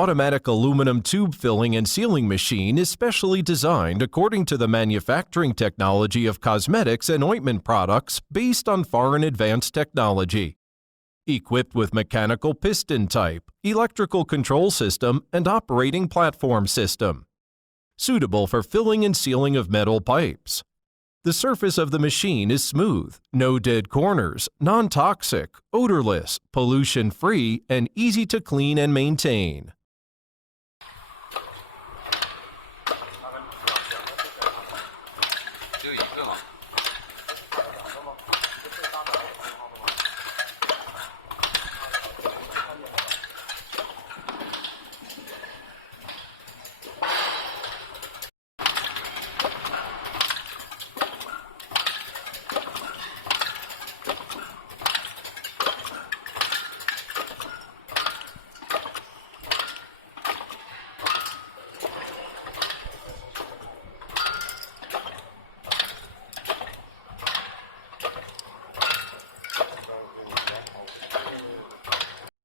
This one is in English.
Automatic aluminum tube filling and sealing machine is specially designed according to the manufacturing technology of cosmetics and ointment products based on foreign advanced technology. Equipped with mechanical piston type, electrical control system, and operating platform system. Suitable for filling and sealing of metal pipes. The surface of the machine is smooth, no dead corners, non-toxic, odorless, pollution-free, and easy to clean and maintain.